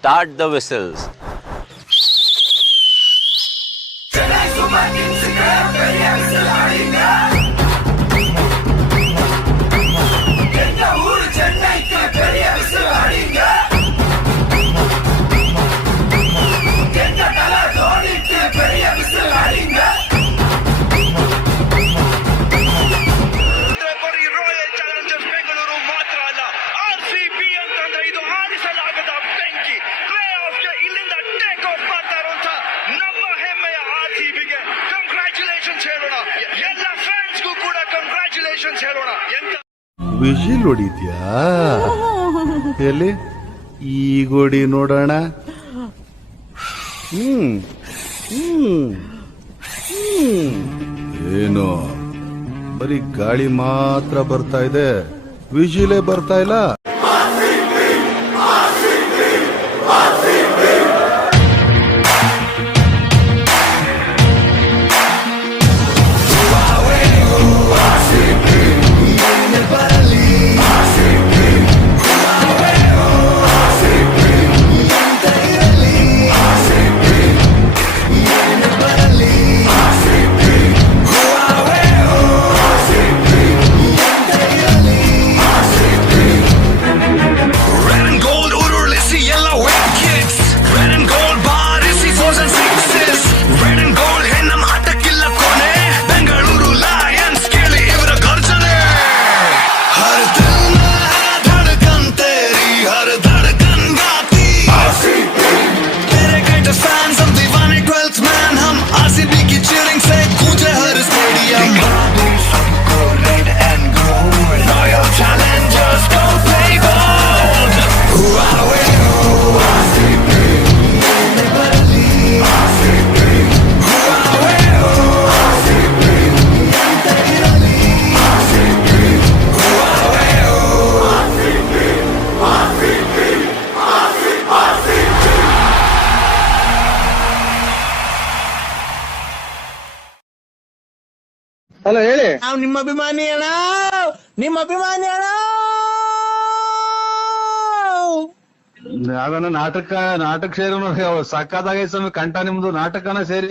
Start the whistles. Vigil ಹೊಡಿದ್ಯಾ ಎಲ್ಲಿ ಈಗೋಡಿ ನೋಡೋಣ. ಏನು ಬರೀ ಗಾಳಿ ಮಾತ್ರ ಬರ್ತಾ ಇದೆ, ವಿಜಿಲೇ ಬರ್ತಾ ಇಲ್ಲ. ಹಲೋ ಹೇಳಿ. ನಾವು ನಿಮ್ಮ ಅಭಿಮಾನಿ ಅಣ್ಣ, ನಿಮ್ಮ ಅಭಿಮಾನಿ ಅಣ್ಣ. ನಾವೇನೋ ನಾಟಕ ಸೇರಿ ನೋಡಿ, ಸಕ್ಕತ್ತಾಗೈತೆ ಸ್ವಾಮಿ ಕಂಠ ನಿಮ್ದು, ನಾಟಕನ ಸೇರಿ